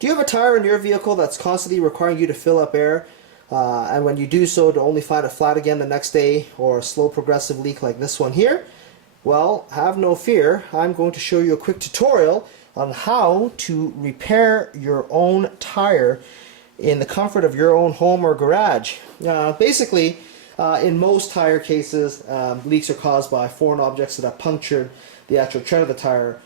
Do you have a tire in your vehicle that's constantly requiring you to fill up air, and when you do so to only find it flat again the next day, or a slow progressive leak like this one here? Well, have no fear. I'm going to show you a quick tutorial on how to repair your own tire in the comfort of your own home or garage. Basically, in most tire cases, leaks are caused by foreign objects that have punctured the actual tread of the tire,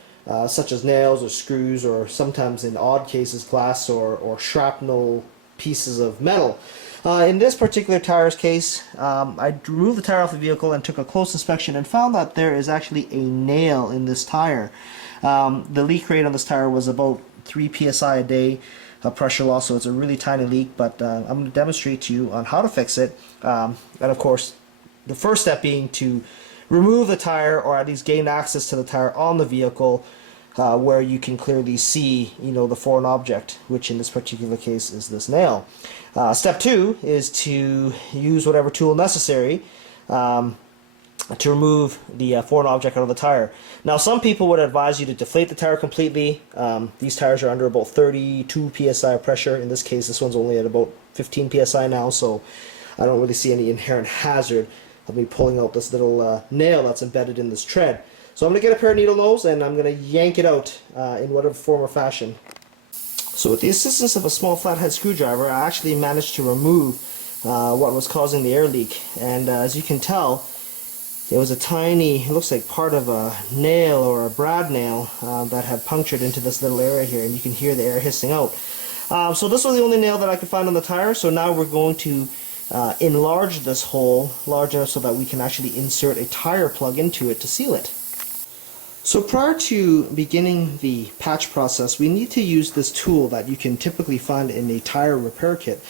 such as nails or screws, or sometimes in odd cases glass or shrapnel pieces of metal. In this particular tire's case, I removed the tire off the vehicle and took a close inspection and found that there is actually a nail in this tire. The leak rate on this tire was about 3 psi a day of pressure loss, so it's a really tiny leak, but I'm going to demonstrate to you on how to fix it. And of course, the first step being to remove the tire, or at least gain access to the tire on the vehicle, where you can clearly see, the foreign object, which in this particular case is this nail. Step 2 is to use whatever tool necessary to remove the foreign object out of the tire. Now, some people would advise you to deflate the tire completely. These tires are under about 32 psi of pressure. In this case, this one's only at about 15 psi now, so I don't really see any inherent hazard of me pulling out this little nail that's embedded in this tread. So I'm going to get a pair of needle nose and I'm going to yank it out in whatever form or fashion. So with the assistance of a small flathead screwdriver, I actually managed to remove what was causing the air leak. And as you can tell, it was a tiny, it looks like part of a nail or a brad nail that had punctured into this little area here, and you can hear the air hissing out. So this was the only nail that I could find on the tire, so now we're going to enlarge this hole large enough so that we can actually insert a tire plug into it to seal it. So prior to beginning the patch process, we need to use this tool that you can typically find in a tire repair kit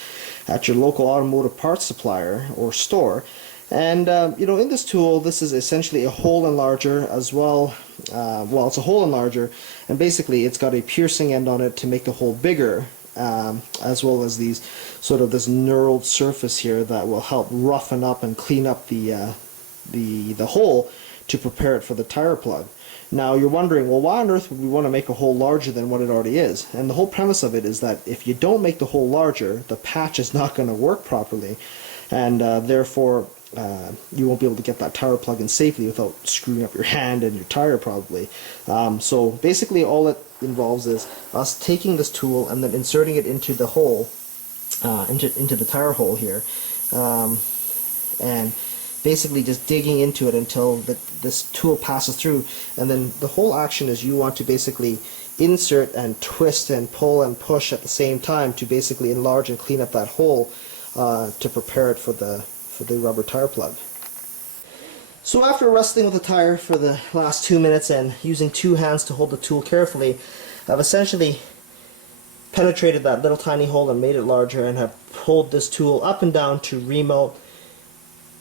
at your local automotive parts supplier or store. And in this tool, this is essentially a hole enlarger as well. It's a hole enlarger, and basically it's got a piercing end on it to make the hole bigger, as well as this knurled surface here that will help roughen up and clean up the hole to prepare it for the tire plug. Now you're wondering, well, why on earth would we want to make a hole larger than what it already is? And the whole premise of it is that if you don't make the hole larger, the patch is not going to work properly, and therefore you won't be able to get that tire plug in safely without screwing up your hand and your tire probably. So basically all it involves is us taking this tool and then inserting it into the hole, into the tire hole here, and basically just digging into it until this tool passes through. And then the whole action is you want to basically insert and twist and pull and push at the same time to basically enlarge and clean up that hole to prepare it for the rubber tire plug. So after wrestling with the tire for the last 2 minutes and using 2 hands to hold the tool carefully, I've essentially penetrated that little tiny hole and made it larger, and have pulled this tool up and down to remelt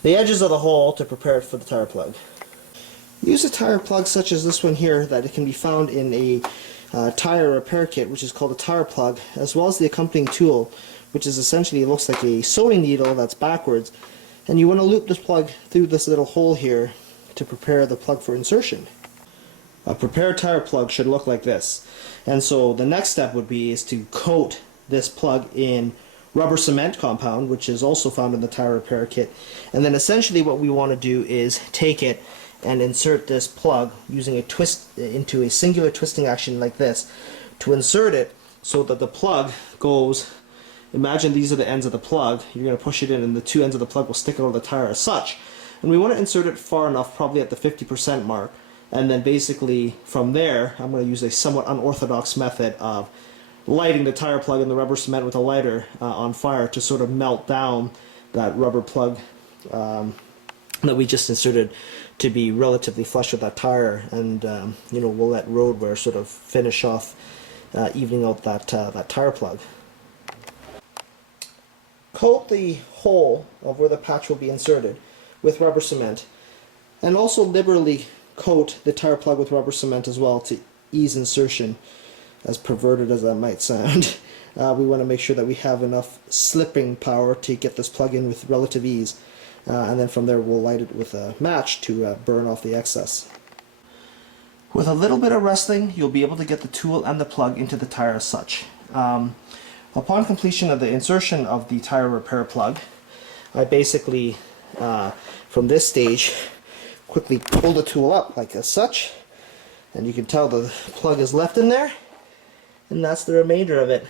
the edges of the hole to prepare it for the tire plug. Use a tire plug such as this one here that it can be found in a tire repair kit, which is called a tire plug, as well as the accompanying tool, which is essentially, it looks like a sewing needle that's backwards, and you want to loop this plug through this little hole here to prepare the plug for insertion. A prepared tire plug should look like this, and so the next step would be to coat this plug in rubber cement compound, which is also found in the tire repair kit. And then essentially what we want to do is take it and insert this plug using a twist into a singular twisting action like this to insert it so that the plug goes, imagine these are the ends of the plug, you're going to push it in and the 2 ends of the plug will stick out of the tire as such. And we want to insert it far enough, probably at the 50% mark, and then basically from there I'm going to use a somewhat unorthodox method of lighting the tire plug in the rubber cement with a lighter on fire to sort of melt down that rubber plug that we just inserted to be relatively flush with that tire, and we'll let road wear sort of finish off evening out that tire plug. Coat the hole of where the patch will be inserted with rubber cement, and also liberally coat the tire plug with rubber cement as well to ease insertion. As perverted as that might sound, we want to make sure that we have enough slipping power to get this plug in with relative ease, and then from there we'll light it with a match to burn off the excess. With a little bit of wrestling, you'll be able to get the tool and the plug into the tire as such. Upon completion of the insertion of the tire repair plug, I basically, from this stage, quickly pull the tool up like as such, and you can tell the plug is left in there, and that's the remainder of it.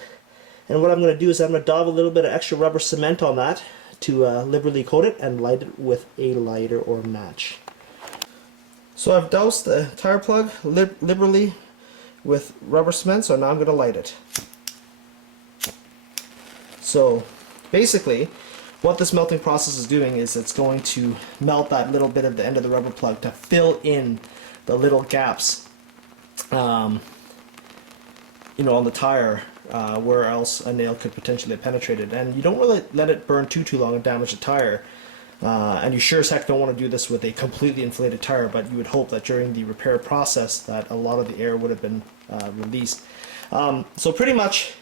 And what I'm going to do is I'm going to daub a little bit of extra rubber cement on that to liberally coat it and light it with a lighter or match. So I've doused the tire plug liberally with rubber cement, so now I'm going to light it. So basically what this melting process is doing is it's going to melt that little bit at the end of the rubber plug to fill in the little gaps on the tire where else a nail could potentially have penetrated. And you don't really let it burn too long and damage the tire. And you sure as heck don't want to do this with a completely inflated tire, but you would hope that during the repair process that a lot of the air would have been released. So pretty much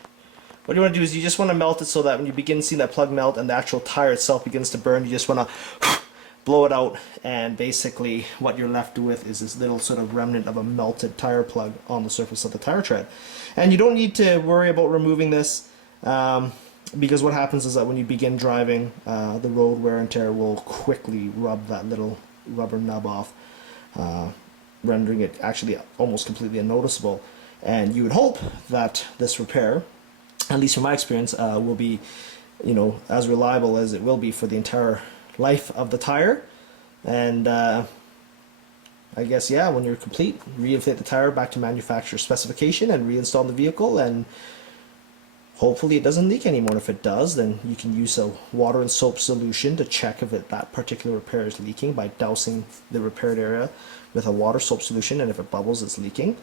what you want to do is you just want to melt it so that when you begin seeing that plug melt and the actual tire itself begins to burn, you just want to blow it out, and basically what you're left with is this little sort of remnant of a melted tire plug on the surface of the tire tread. And you don't need to worry about removing this because what happens is that when you begin driving, the road wear and tear will quickly rub that little rubber nub off, rendering it actually almost completely unnoticeable. And you would hope that this repair, at least from my experience, will be, as reliable as it will be for the entire life of the tire. And I guess, yeah, when you're complete, reinflate the tire back to manufacturer specification and reinstall the vehicle, and hopefully it doesn't leak anymore. If it does, then you can use a water and soap solution to check if that particular repair is leaking by dousing the repaired area with a water soap solution, and if it bubbles, it's leaking.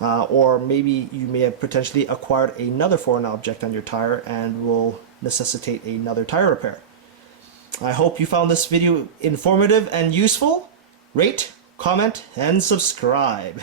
Or maybe you may have potentially acquired another foreign object on your tire and will necessitate another tire repair. I hope you found this video informative and useful. Rate, comment, and subscribe.